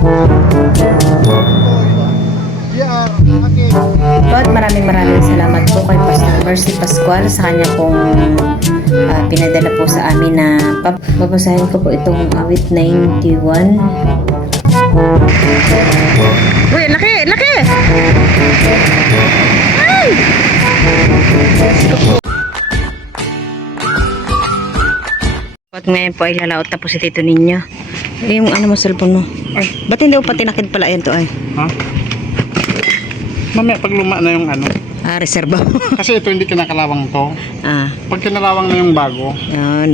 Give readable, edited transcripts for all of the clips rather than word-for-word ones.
Po at maraming salamat po kay Pastor Mercy Pascual sa kanya pong pinadala po sa amin na babasahin ko po itong awit 91. Uy, laki! Laki! Ay! At ngayon po ay lalaot na po si Tito ninyo. Yung ano mo, cellphone mo. Ay, ba't hindi mo pa tinakid pala yan to ay? Ha? Mamaya pag luma na yung ano. Ah, reserva. Kasi ito hindi kinakalawang to. Ah, Pag kinalawang na yung bago. yun,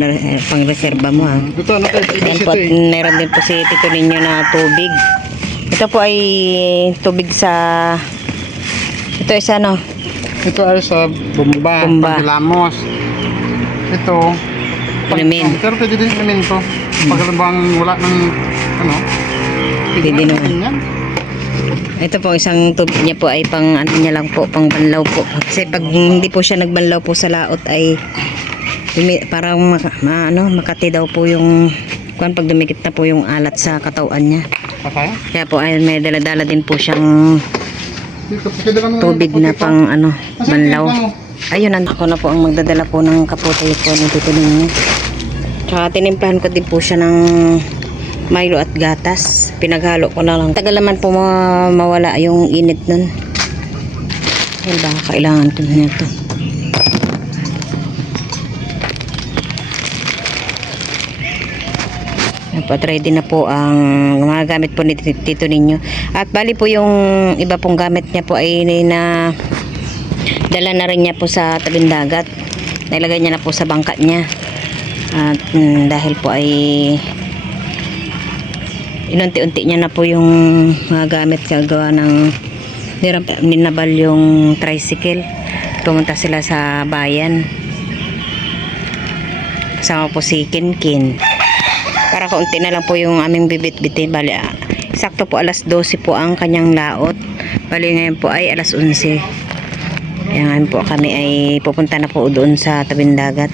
pang reserva mo ah. Ito ano to? Yan Ibis po, ito eh. meron din po si Tito ninyo na tubig. Ito po ay tubig sa... Ito is ano? Ito ay sa bomba. Bomba. Pagilamos. Ito. Inumin. Pero pwede din inumin to. Pag bang wala ng ano. Pwede na naman. yan. Ito po, isang tubig niya po ay pang ano niya lang po, pang banlaw po. Kasi pag hindi po siya nagbanlaw po sa laot ay parang makati daw po yung pag dumikit na po yung alat sa katawan niya. Patay? Kaya po ay may dala-dala din po siyang Dito, pwede ka tubig na pang banlaw. Ayun, ako na po ang magdadala po ng kapote po ng Tito ninyo. Tsaka tinimplahan ko din po siya ng Milo at gatas. Pinaghalo ko na lang. Tagal naman po mawala yung init nun. Ayun ba, kailangan ko na ito. Dapat ready na po ang mga gamit po ni Tito ninyo. At bali po yung iba pong gamit niya po ay na dala na rin niya po sa tabing dagat. Nilagay niya na po sa bangka niya. At dahil po ay inunti-unti niya na po yung mga gamit kagawa ng ninabal yung tricycle. Pumunta sila sa bayan. Kasama po si Kinkin. Para kaunti na lang po yung aming bibit-bitin. Bali, sakto po alas 12 po ang kanyang laot. Bali ngayon po ay alas 11. Kaya ngayon po kami ay pupunta na po doon sa tabing dagat.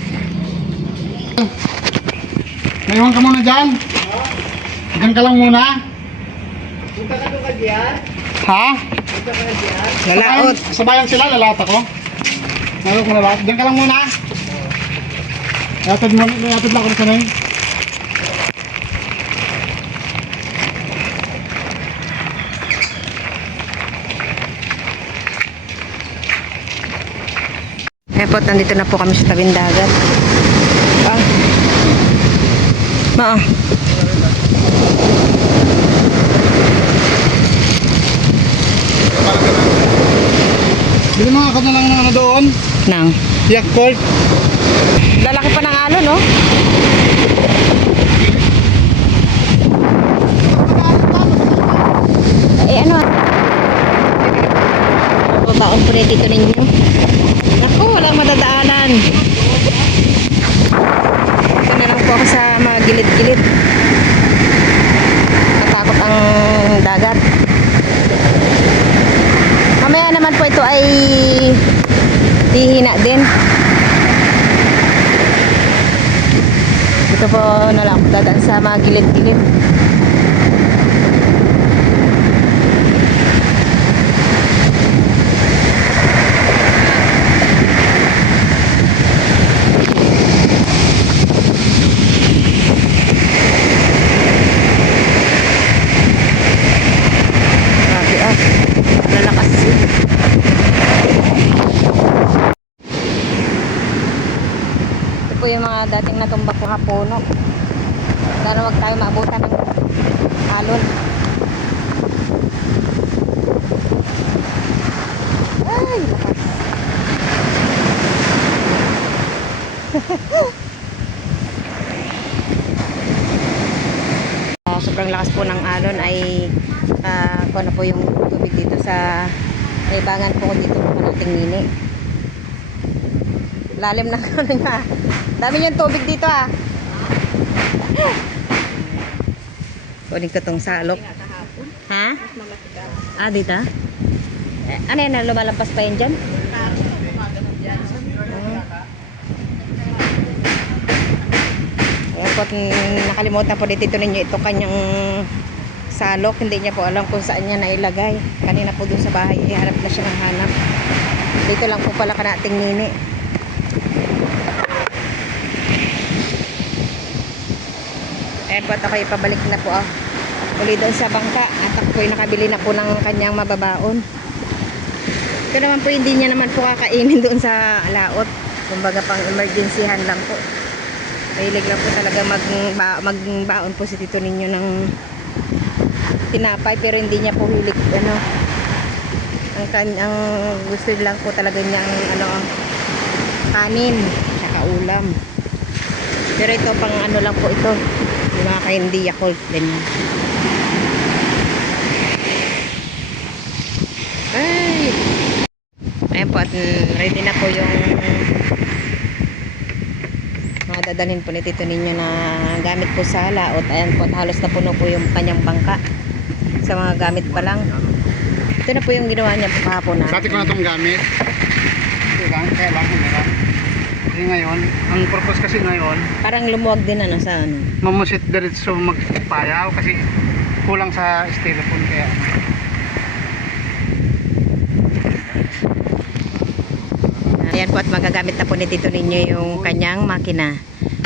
Naiwan ka muna dyan. Diyan ka lang muna. Punta ka doon ka diyan? Ha? Punta ka na diyan? Lalaot. Sa bayan sila, lalat ako. Nalok ko lalat. Diyan ka lang muna. Latod lang ako sa nang. Kaya po, nandito na po kami sa tabing dagat. Ma. Bili mga ka na lang ng ano doon. Nang. Yakult. Lalaki pa ng alon, no? Eh, ano? Babaon po rin dito ninyo. Naku, walang madadaanan. Ito na lang po ako sa mga gilid-gilid. Natakot ang dagat. Mamaya naman po ito ay hihina din. Ito po na lang dadaan sa mga gilid-gilid. Lalakas yun. Ito po yung mga dating natumba po puno. Sana wag tayo maabutan ng alon. Ay, lakas. Sobrang lakas po ng alon ay kung ano po yung tubig dito sa kaibangan po dito po nating mini. Lalim ng ano niya. Dami niyang tubig dito ah. Kunin ko tong salok. Ha? Ah, dito? Ano yan? Lumalampas pa yan dyan? Ayan po, nakalimutan po dito ninyo ito kanyang salok. Hindi niya po alam kung saan niya nailagay. Kanina po dun sa bahay, hanap na siya ng hanap. Dito lang po pala kanating nini. Ayan po at ako ipabalik na po uli doon sa bangka. At ako po nakabili na po ng kanyang mababaon. Ito naman po hindi niya naman po kakainin doon sa laot. Kumbaga pang emergencyhan lang po. Mahilig lang po talaga magbaon po si tito ninyo ng tinapay, pero hindi niya po hilig ang gusto lang po talaga niya ang kanin saka ulam. Pero ito pang lang po ito, yung mga candy Yakult ganyan. Ayan po, at ready na po yung mga dadalhin po ni tito ninyo na gamit po sa laot. Ayan po, at halos na puno po yung kanyang bangka sa mga gamit pa lang. Ito na po yung ginawa niya po kahapon na. Dati ko na itong gamit. Ito lang, kaya lang humira. Kasi ngayon, ang purpose kasi ngayon, Parang lumuwag din sa mamusit diretso magpayaw kasi kulang sa styrofoam kaya. Ayan po, at magagamit na po ni tito ninyo yung kanyang makina.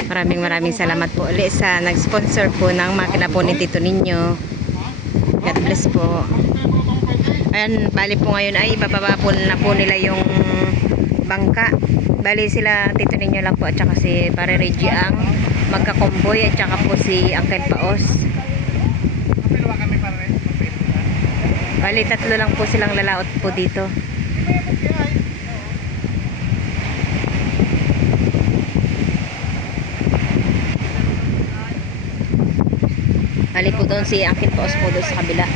Maraming salamat po ulit sa nag-sponsor po ng makina po ni tito ninyo. God bless po. Ayan, bali po ngayon ay bababa po na po nila yung bangka. Bali sila tito ninyo lang po at saka si Pare Reggie ang magkakomboy at saka po si Uncle Paos. Bali 3 lang po silang lalaot po dito. Bali po doon si Uncle Paos po doon sa kabila.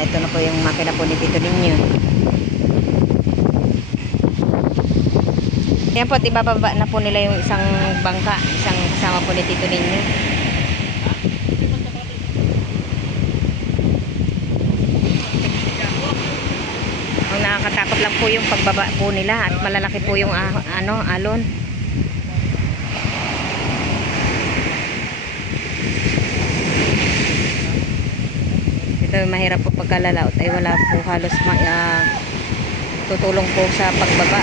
Ito na po yung makina po ni tito ninyo. Ayan po, at ibababa na po nila yung isang bangka, isang kasama po ni tito ninyo. Ang nakakatakot lang po yung pagbaba po nila at malalaki po yung alon. Ito mahirap po pagkalalaot ay wala po halos tutulong po sa pagbaba,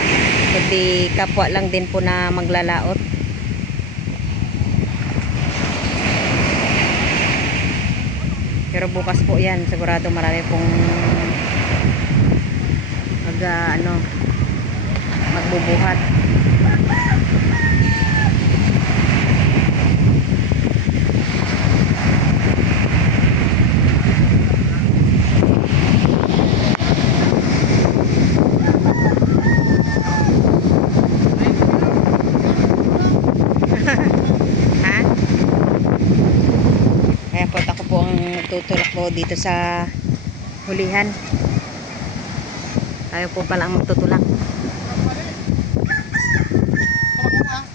kundi kapwa lang din po na maglalaot. Pero bukas po yan sigurado marami pong magbubuhat. Kaya po ako po ang tutulak po dito sa hulihan. Tayo po pala ang magtutulak.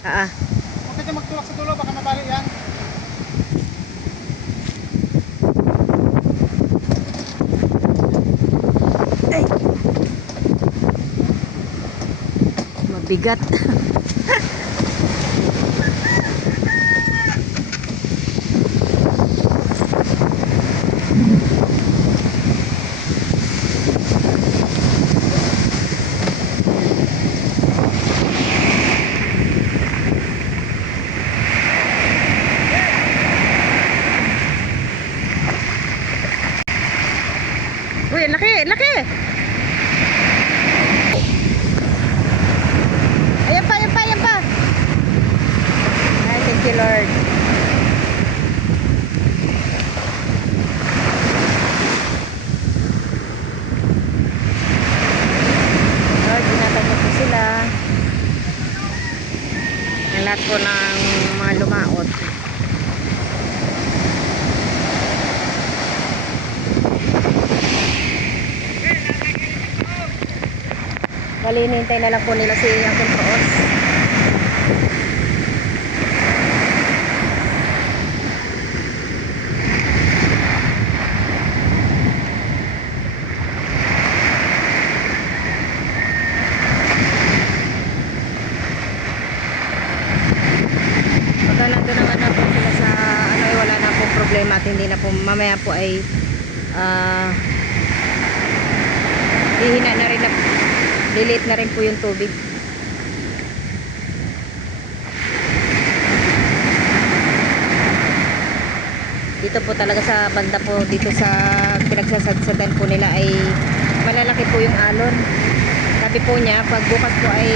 Huwag ka dyan magtulak sa dulo, baka mabali yan. Ay. Mabigat. Uy, laki, laki. Ayan pa, ayan pa, ayan pa. Ay, thank you, Lord. Lord, binatan niyo po sila. Ang lahat po ng mga lumaot. Bali, hinihintay na lang po nila si Uncle Paos. problema at hindi na po mamaya po ay hihina na rin na, liliit na rin po yung tubig. Dito po talaga sa banda po, dito sa pinagsasadsadan po nila ay malalaki po yung alon. Sabi po niya, pag bukas po ay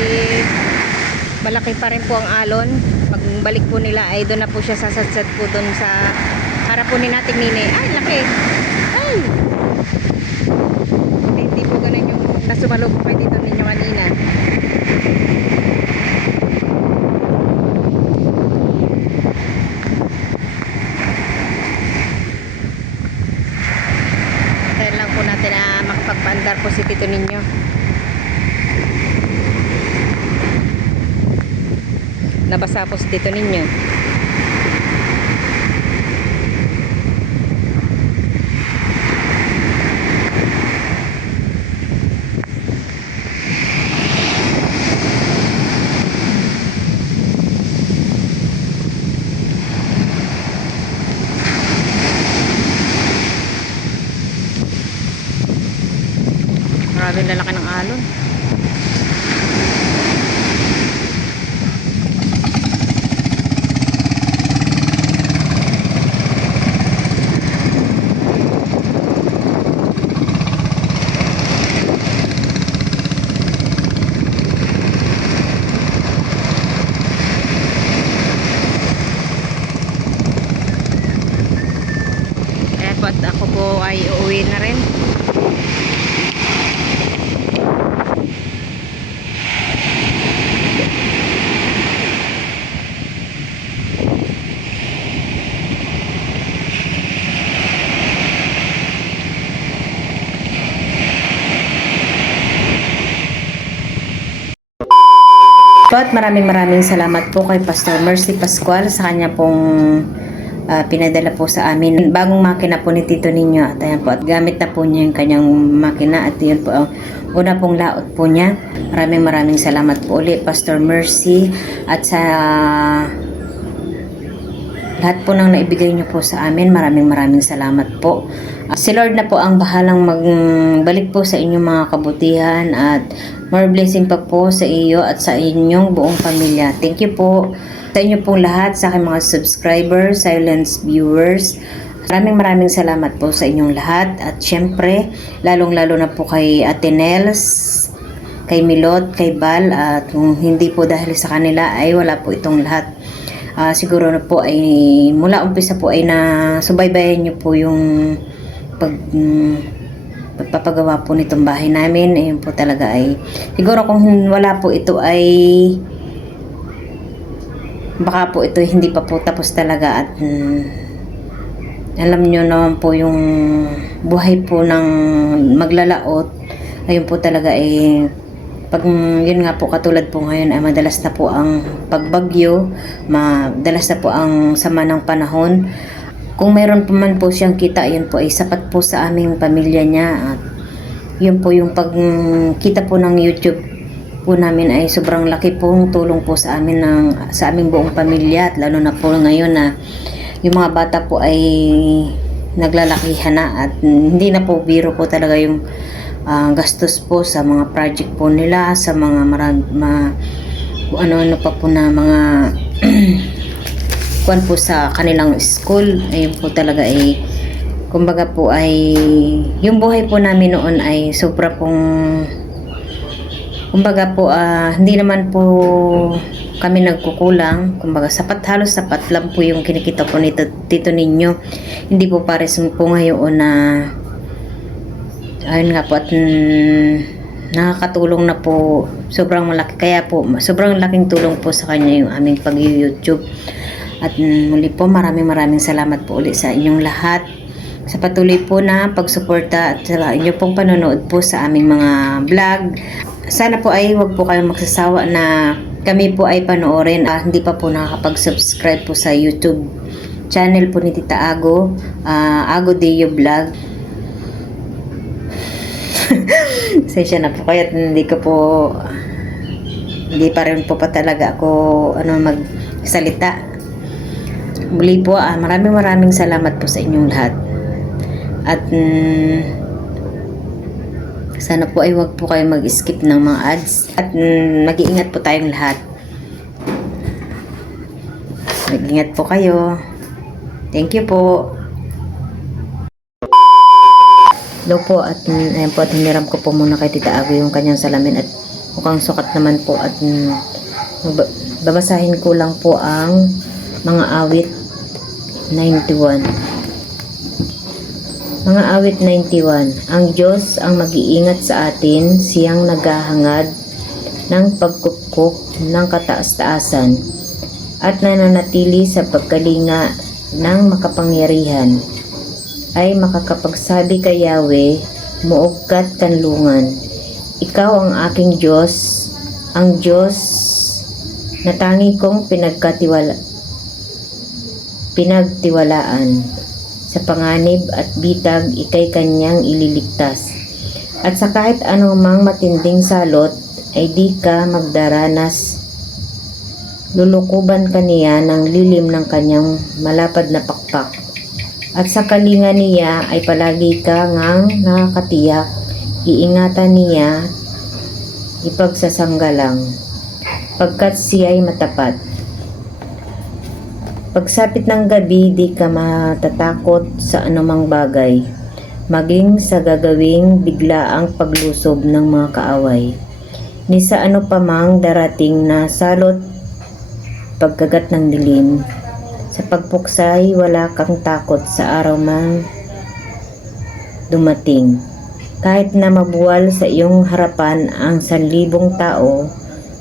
malaki pa rin po ang alon. Pag balik po nila ay doon na po siya sasadsad po doon sa harap po ni nating nini. Ay, laki! Ay! Hindi po ganun yung nasumalubong kayo dito ninyo kanina. Tayo lang po natin na makapagpaandar po si tito ninyo. Nabasa po si tito ninyo. Maraming lalaki ng alon. At ako po ay uuwi na rin. Po at maraming salamat po kay Pastor Mercy Pascual sa kanya pong pinadala po sa amin. Bagong makina po ni Tito Ninyo at ayan po, at gamit na po niya yung kanyang makina at yun po ang una pong laot po niya. Maraming salamat po ulit Pastor Mercy at sa lahat po ng naibigay niyo po sa amin. Maraming salamat po. Si Lord na po ang bahalang magbalik po sa inyong mga kabutihan at more blessing pa po sa iyo at sa inyong buong pamilya. Thank you po sa inyo pong lahat, sa aking mga subscribers, silence viewers. Maraming salamat po sa inyong lahat at syempre, lalong-lalo na po kay Ate Nels, kay Milot, kay Bal, at kung hindi po dahil sa kanila ay wala po itong lahat. Siguro na po ay mula umpisa po ay nasubaybayan niyo po yung pagpapagawa po nitong bahay namin. Ayun po talaga ay siguro kung wala po ito ay baka po ito hindi pa po tapos talaga at alam nyo naman po yung buhay po ng maglalaot. Ayun po talaga ay pag yun nga po katulad po ngayon ay madalas na po ang pagbagyo, madalas na po ang sama ng panahon. Kung mayroon po man po siyang kita, yun po ay sapat po sa aming pamilya niya at yun po yung pagkita po ng YouTube po namin ay sobrang laki pong tulong po sa amin sa aming buong pamilya at lalo na po ngayon na yung mga bata po ay naglalakihan na at hindi na po biro po talaga yung gastos po sa mga project po nila, sa mga ano pa po na mga kuwan po sa kanilang school. Ayun po talaga ay kumbaga po ay yung buhay po namin noon ay sobra pong kumbaga po hindi naman po kami nagkukulang, kumbaga halos sapat lang po yung kinikita po ni Tito Ninyo. Hindi po pares po ngayon na ayun nga po at nakakatulong na po, sobrang malaki, kaya po sobrang laking tulong po sa kanya yung aming pag-YouTube. At muli po maraming salamat po ulit sa inyong lahat sa patuloy po na pagsuporta at sa inyo pong panonood po sa aming mga vlog. Sana po ay wag po kayong magsasawa na kami po ay panoorin. Hindi pa po nakakapag-subscribe po sa YouTube channel po ni Tita Ago, Ago Deo Vlog. Sensya na po kaya hindi pa rin po pa talaga ako magsalita. Muli po, maraming salamat po sa inyong lahat. At sana po ay wag po kayo mag-skip ng mga ads. At mag-iingat po tayong lahat. Mag-ingat po kayo. Thank you po. Hello po, at ayan po, at hiniram ko po muna kay Tita Ago yung kanyang salamin at mukhang sukat naman po, at babasahin ko lang po ang mga awit 91. Mga awit 91. Ang Diyos ang mag-iingat sa atin, siyang naghahangad ng pagkukok ng kataas-taasan at nananatili sa pagkalinga ng makapangyarihan, ay makakapagsabi kay Yahweh, muugkat kanlungan. Ikaw ang aking Diyos, ang Diyos na tangi kong pinagtiwalaan. Sa panganib at bitag, ikay kanyang ililigtas. At sa kahit anumang matinding salot, ay di ka magdaranas. Lulukuban ka niya ng lilim ng kanyang malapad na pakpak. At sa kalinga niya ay palagi ka ngang nakakatiyak, iingatan niya, ipagsasanggalang, pagkat siya ay matapat. Pagsapit ng gabi, di ka matatakot sa anumang bagay, maging sa gagawing biglaang paglusob ng mga kaaway. Ni sa ano pa mang darating na salot, pagkagat ng dilim, sa pagpuksay, wala kang takot sa araw man dumating. Kahit na mabuwal sa iyong harapan ang 1,000 tao,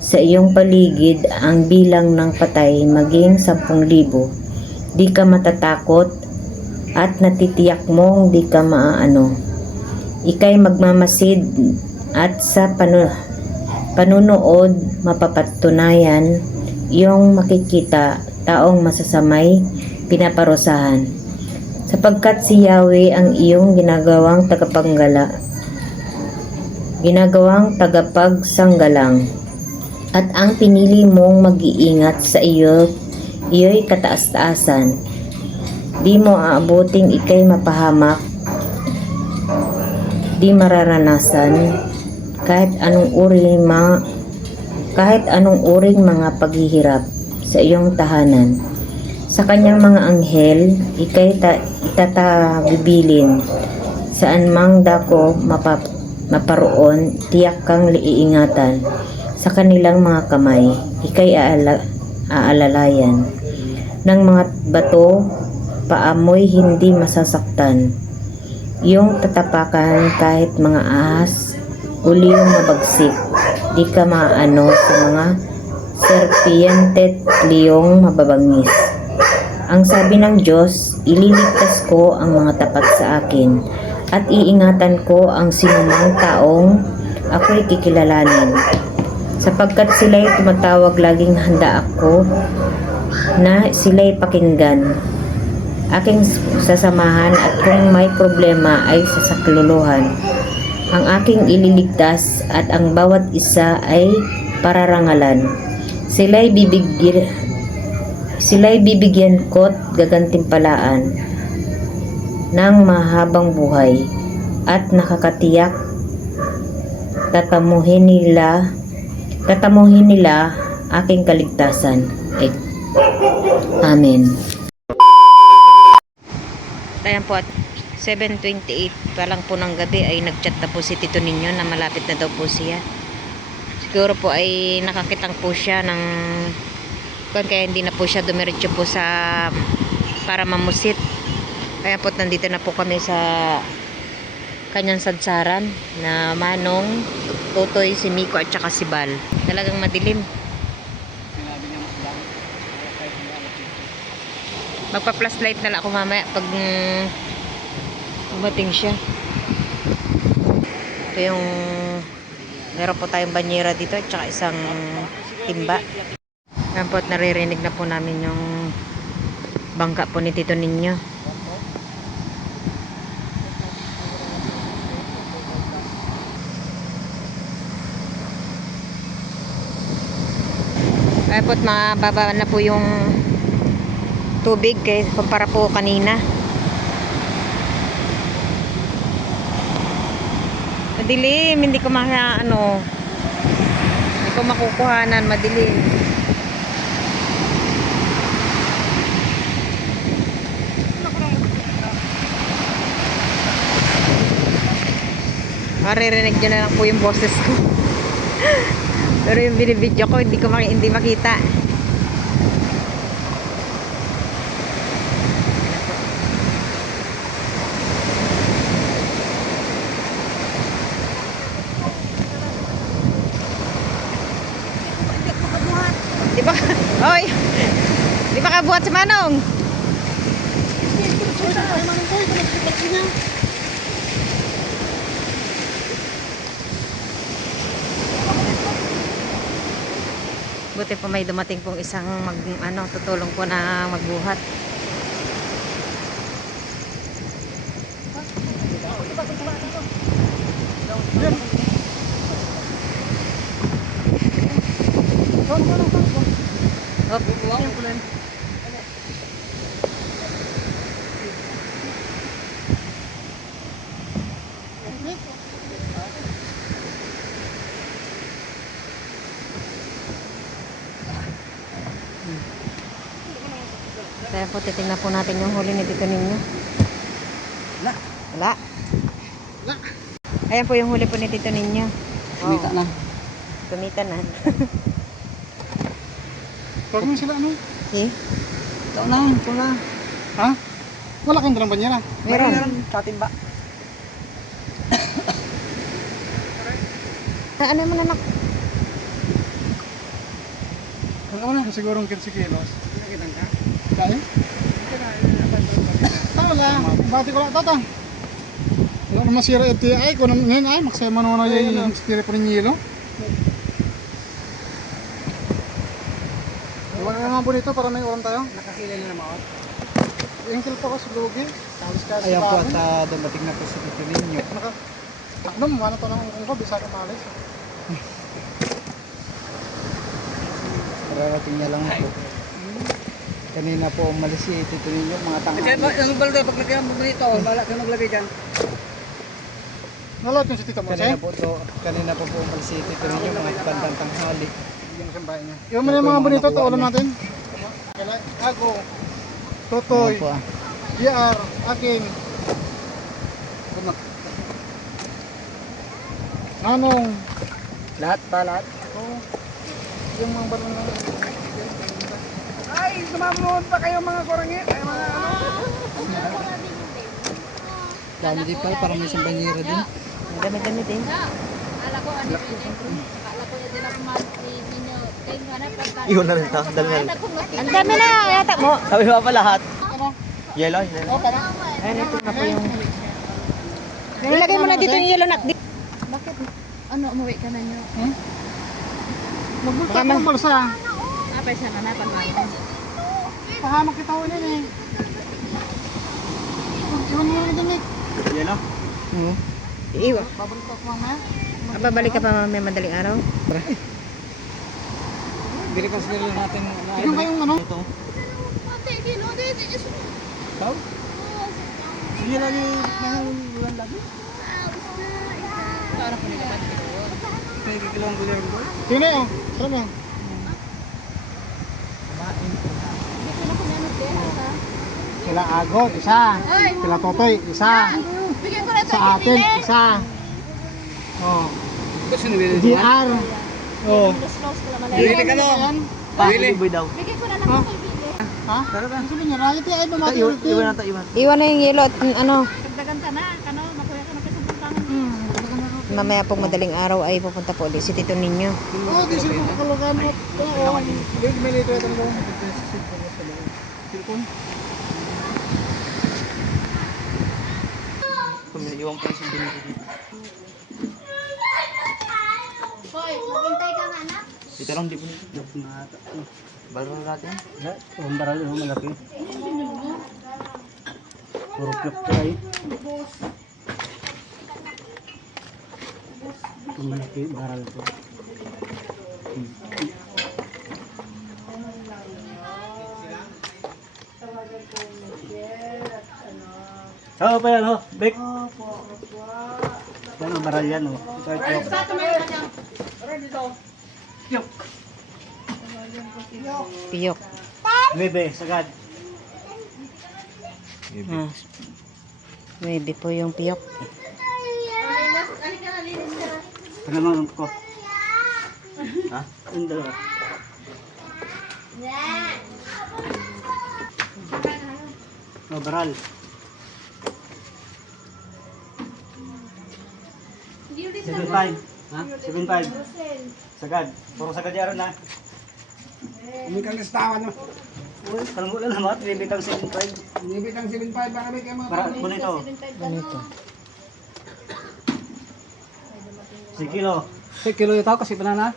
sa iyong paligid ang bilang ng patay maging 10,000, di ka matatakot at natitiyak mong di ka maaano. Ika'y magmamasid at sa panunood mapapatunayan iyong makikita taong masasamay pinaparusahan, sapagkat si Yahweh ang iyong ginagawang tagapagsanggalang, at ang pinili mong mag-iingat sa iyo'y kataas-taasan. Di mo aabuting ikay mapahamak, di mararanasan kahit anong uring mga paghihirap sa iyong tahanan. Sa kanyang mga anghel, ikay itatabibilin. Saan mang dako maparoon, tiyak kang liiingatan. Sa kanilang mga kamay, ikay aalalayan. Ng mga bato, paamoy hindi masasaktan. Iyong tatapakan kahit mga ahas, uling mabagsik. Di ka maano sa mga serpiente at liyong mababangis. Ang sabi ng Diyos, ililigtas ko ang mga tapat sa akin at iingatan ko ang sinumang taong ako'y kikilalanin. Sapagkat sila'y tumatawag, laging handa ako na sila'y pakinggan. Aking sasamahan, at kung may problema ay sasakluluhan. Ang aking ililigtas at ang bawat isa ay pararangalan. Sila'y bibigyan ko't gagantimpalaan ng mahabang buhay, at nakakatiyak tatamuhin nila aking kaligtasan. Amen. Ayan po, at 7:28 pa lang po ng gabi ay nagchat na po si Tito Ninyo na malapit na daw po siya. Siguro po ay nakakitang po siya ng kaya hindi na po siya dumiretso po sa para mamusit. Kaya po nandito na po kami sa kanyang sadsaran na Manong, Totoy, si Miko at saka si Bal. Talagang madilim. Magpa-flashlight na lang ako mamaya pag dumating siya. Ito yung meron po tayong banyera dito at saka isang timba. Ayan po, at naririnig na po namin yung bangka po ni Tito Ninyo. Ayan po, at mababa na po yung tubig kay kumpara po kanina. Madilim, hindi ko hindi ko makukuhanan, madilim. Maririnig nyo na lang po yung boses ko. Pero yung binibidyo ko, hindi makita. Di ba? Oy! Di ba kabuhat si Manong? Buti po may dumating pong isang tutulong po na magbuhat. Kaya po titingnan po natin yung huli ni Tito Ninyo. Wala. Ayan po yung huli po ni Tito Ninyo. Kumita na. Kumita na. Huwag mo sila ano? Eh? Ito na, ito na. Ha? Wala kang dalang banyera? Meron. Sa atin ba? Ano mo nanak? Ano na? Sigurong 15 kilos. Nakitang ka? Kaya? Wala. Bati ko lang tata. Wala masira ito ay. Kung namin ay, maksaya manuna yung stire po ng yelo. Iwan na naman po dito para may ulam tayo. Nakakilala na naman. Ingkil po ko sa lugi. Ayan po at dumating na po si Tito Ninyo. Ano mo, ano to ng ungko, bisa ka malis. Kararating niya lang po. Kanina po umalis si Tito Ninyo, mga tanghali. Ang balde, paglagay mo dito, malaki maglagay dyan. Nalot yung si Tito mo, Kanina po umalis si Tito Ninyo, mga bandang tanghali. Iwan mo na yung mga bonito, ito ulam natin. Ako, Totoy, JR, akin. Nanong. Lahat pa, lahat? Oo. Yung mga balon na. Ay, sumamunod pa kayo mga korangi. Ay, mga Dami din pala, parang may isang banyera din. Dami-dami din. Iyon na rin ta, dami na rin. Ang dami na yata mo. Sabi mo pa lahat. Yellow, Oh, parang. Ayan, ito na po yung... Nilagay mo na dito yung yellow nak. Bakit? Ano, umuwi ka na nyo? Magbulta ko ng balsa. Napay siya na napanmalan. Pahamak kita ulit eh. Iwan mo yung damit. Yellow? Iiwa. Babalik ako mamaya. Babalik ka pa mamaya madaling araw. Bili kasi nila natin. Yung kayong ano? Ito. Tao? Sige lagi bulan lagi. Ito, ko nila ba dito? May kilong gulir ko. Sino yun? Saan mo? Dito na kung ano din, ha? Sila Agot, isa. Sila Totoy, isa. Bigyan ko na ito, Sa atin, isa. Oh. GR. Oh. Bigyan ka lang. Pili. Boy daw. ko na lang ito, bigyan. Ha? Ang sabi niya, rayot ay mamati ulit. Iwan na tayo, iwan. Iwan na yung yellow at ano. Dagdagan ka na, kano, makuya ka na kasi puntangan. Mamaya pong madaling araw ay pupunta po ulit si Tito Ninyo. Oh, di sila kakalogan mo. Oo. May lito ito lang. Silpon. Iwan pa yung sundin dito. Hoy, maghintay ka nga na. Dito lang, di po nito. Balaro natin. Ang baral yung malaki. Puro pyok try. Ang malaki baral ko. Oo pa yan, oh. Bek. Yan ang baral yan, oh. Ito. Piyok. Bebe, sagad. Ah, maybe po yung piyok. Ano naman ko? Ha? Yung dalawa. Oh, baral. 7.5. Ha? 7.5. Sagad. Puro sagad yaron na. Umikang listawan mo. Uy, parang wala naman. Bebe kang 7.5. Umikang 7.5 para may kayo mga Para bonito. Ganito. Si kilo. Say, kilo ito kasi banana.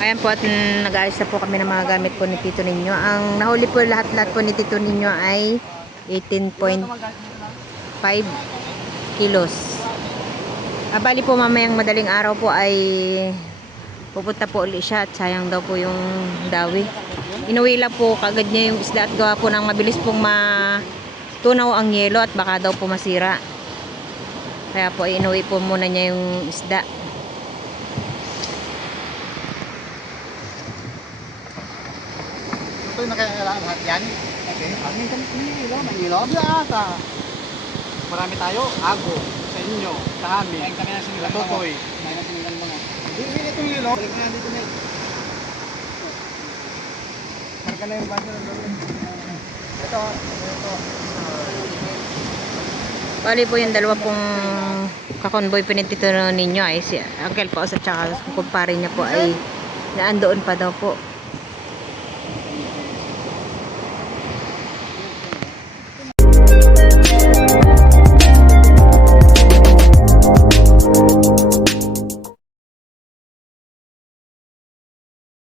Ayan po at nag-aayos na po kami ng mga gamit po ni Tito Ninyo. Ang nahuli po lahat-lahat po ni Tito Ninyo ay 18.5 kilos. Bali po mamayang madaling araw po ay pupunta po ulit siya at sayang daw po yung dawi. Inuwi lang po kagad niya yung isda at gawa po ng mabilis pong matunaw ang yelo at baka daw po masira. Kaya po inuwi po muna niya yung isda. Ito yung nakailangan lahat yan. Okay. Amin kami kumilo. Manilo. Ata. Marami tayo. Ago. Sa inyo. Sa amin. Ayun kami na sinilang mga. Totoy. Ayun na sinilang mga. Hindi itong hilo. Balik na dito na. Marka na yung banda ng gawin. Ito. Ito. Bali po yung dalawa pong kakonboy pinitito ninyo ay si Uncle Paus at saka kumpare niya po ay naandoon pa daw po.